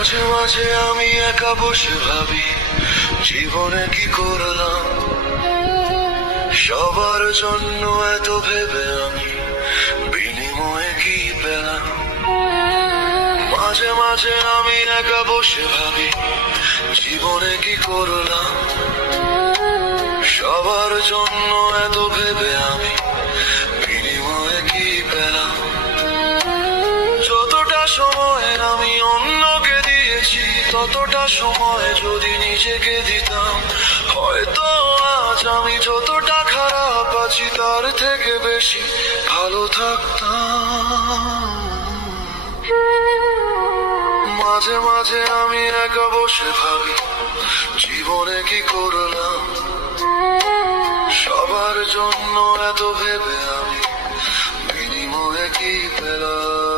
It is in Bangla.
মাঝে মাঝে আমি একা বসে ভাবি জীবনে কি করলাম, সবার জন্য এত ভেবে আমি বিনিময়ে কি পেলাম। মাঝে মাঝে আমি একা বসে ভাবি জীবনে কি করলাম, সবার জন্য এত ভেবে আমি বিনিময়ে কি পেলাম। যতটা সময় আমি অন্যকে দিয়েছি, ততটা সময় যদি নিজেকে দিতাম, হয়তো আজ আমি যতটা খারাপ আছি তার থেকে বেশি ভালো থাকতাম। মাঝে মাঝে আমি একা বসে ভাবি জীবনে কি করলাম, সবার জন্য এত ভেবে আমি বিনিময়ে কি পেলাম।